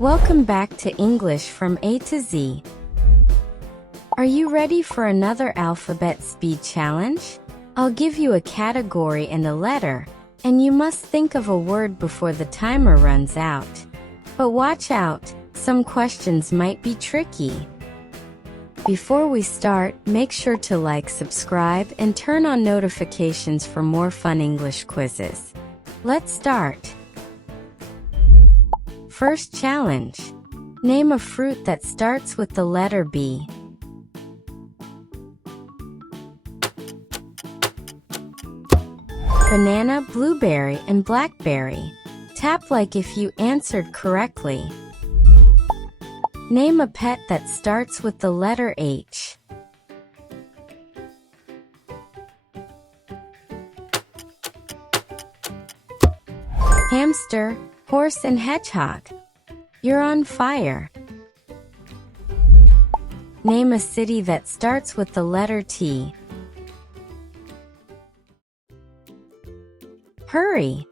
Welcome back to English from A to Z. Are you ready for another alphabet speed challenge? I'll give you a category and a letter, and you must think of a word before the timer runs out. But watch out, some questions might be tricky. Before we start, make sure to like, subscribe, and turn on notifications for more fun English quizzes. Let's start. First challenge. Name a fruit that starts with the letter B. Banana, blueberry, and blackberry. Tap like if you answered correctly. Name a pet that starts with the letter H. Hamster, horse, and hedgehog. You're on fire. Name a city that starts with the letter T. Hurry!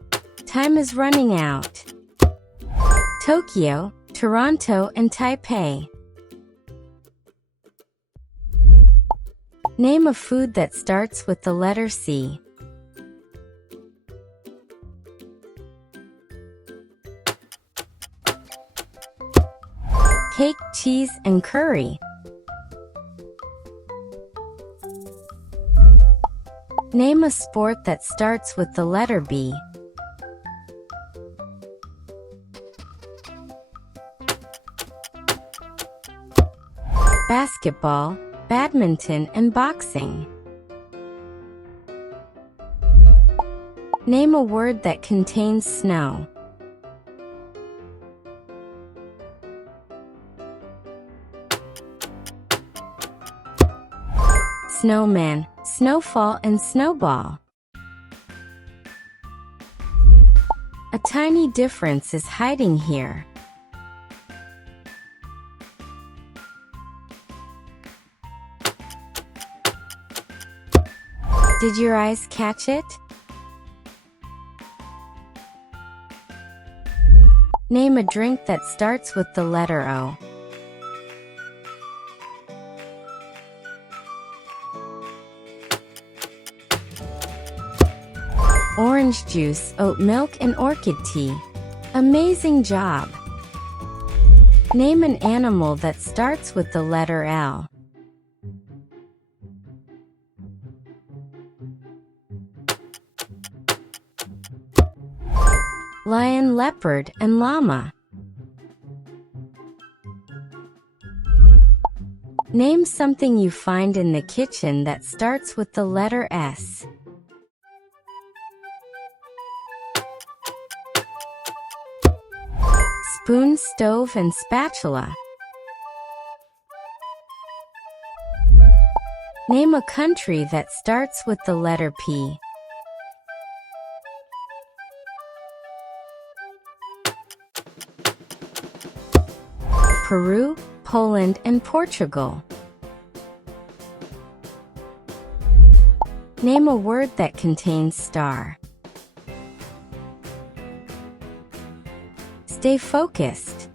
Time is running out. Tokyo, Toronto, and Taipei. Name a food that starts with the letter C. Cake, cheese, and curry. Name a sport that starts with the letter B. Basketball, badminton, and boxing. Name a word that contains snow. Snowman, snowfall, and snowball. A tiny difference is hiding here. Did your eyes catch it? Name a drink that starts with the letter O. Orange juice, oat milk, and orchid tea. Amazing job! Name an animal that starts with the letter L. Lion, leopard, and llama. Name something you find in the kitchen that starts with the letter S. Spoon, stove, and spatula. Name a country that starts with the letter P. Peru, Poland, and Portugal. Name a word that contains star. Stay focused.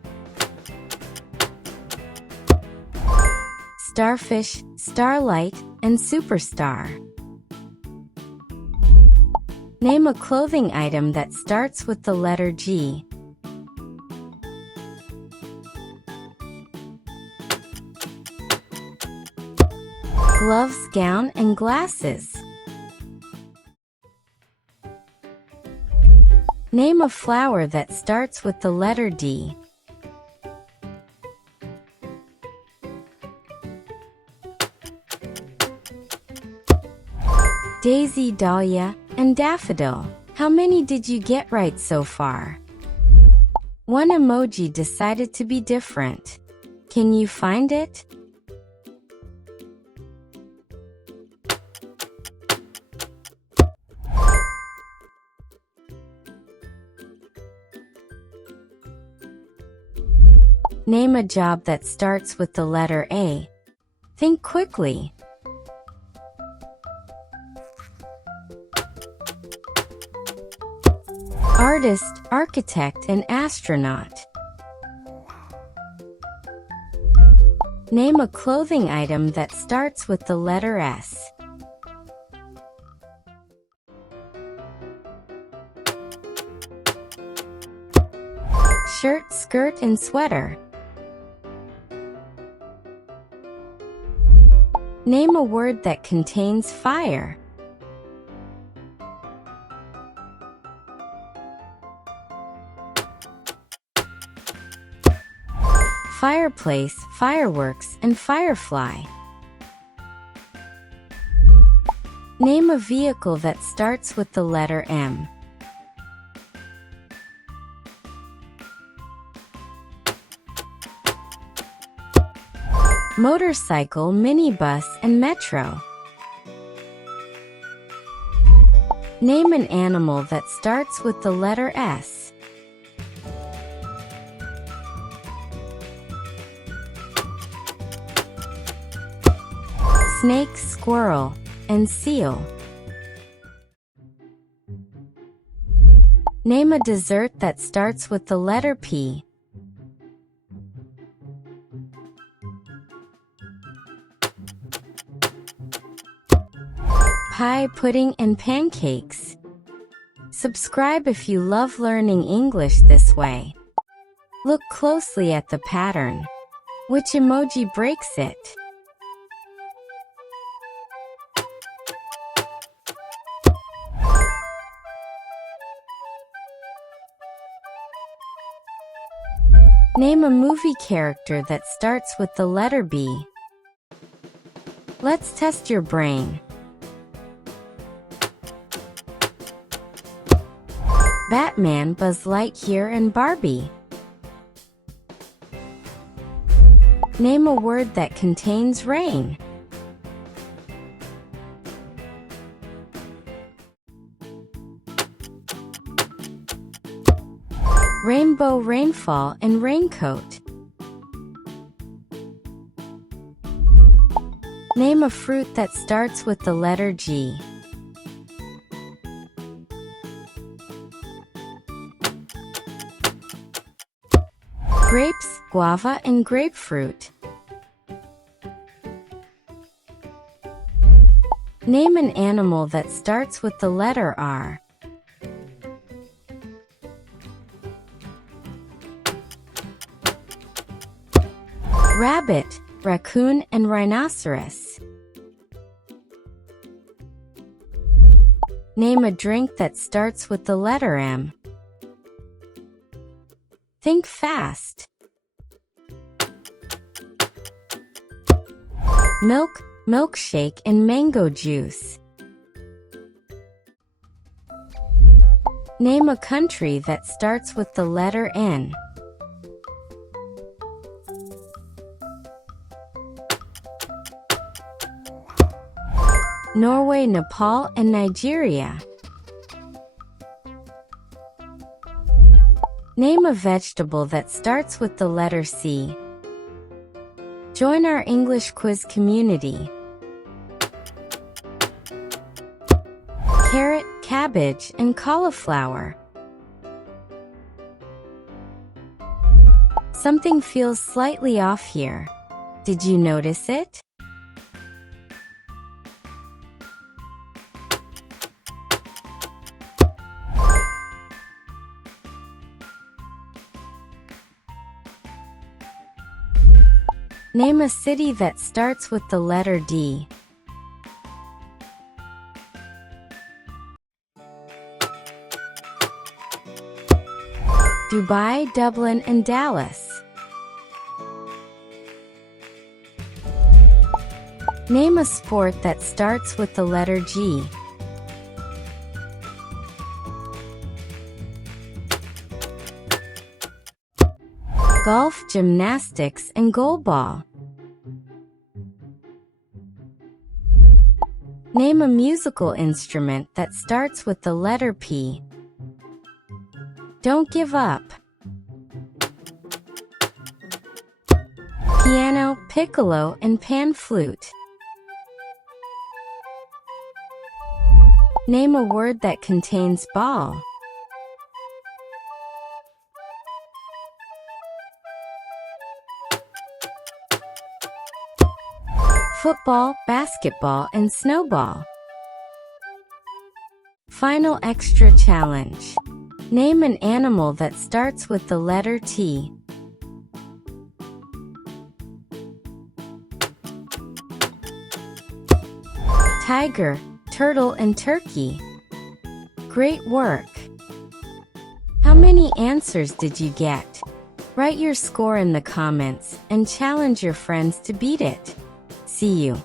Starfish, starlight, and superstar. Name a clothing item that starts with the letter G. Gloves, gown, and glasses. Name a flower that starts with the letter D. Daisy, dahlia, and daffodil. How many did you get right so far? One emoji decided to be different. Can you find it? Name a job that starts with the letter A. Think quickly. Artist, architect, and astronaut. Name a clothing item that starts with the letter S. Shirt, skirt, and sweater. Name a word that contains fire. Fireplace, fireworks, and firefly. Name a vehicle that starts with the letter M. Motorcycle, minibus, and metro. Name an animal that starts with the letter S. Snake, squirrel, and seal. Name a dessert that starts with the letter P. Pie, pudding, and pancakes. Subscribe if you love learning English this way. Look closely at the pattern. Which emoji breaks it? Name a movie character that starts with the letter B. Let's test your brain. Batman, Buzz Lightyear, and Barbie. Name a word that contains rain. Rainbow, rainfall, and raincoat. Name a fruit that starts with the letter G. Grapes, guava, and grapefruit. Name an animal that starts with the letter R. Rabbit, raccoon, and rhinoceros. Name a drink that starts with the letter M. Think fast. Milk, milkshake, and mango juice. Name a country that starts with the letter N. Norway, Nepal, and Nigeria. Name a vegetable that starts with the letter C. Join our English quiz community. Carrot, cabbage, and cauliflower. Something feels slightly off here. Did you notice it? Name a city that starts with the letter D. Dubai, Dublin, and Dallas. Name a sport that starts with the letter G. Golf, gymnastics, and goalball. Name a musical instrument that starts with the letter P. Don't give up. Piano, piccolo, and pan flute. Name a word that contains ball. football, basketball, and snowball. Final extra challenge. Name an animal that starts with the letter T. Tiger, turtle, and turkey. Great work! How many answers did you get? Write your score in the comments and challenge your friends to beat it. See you.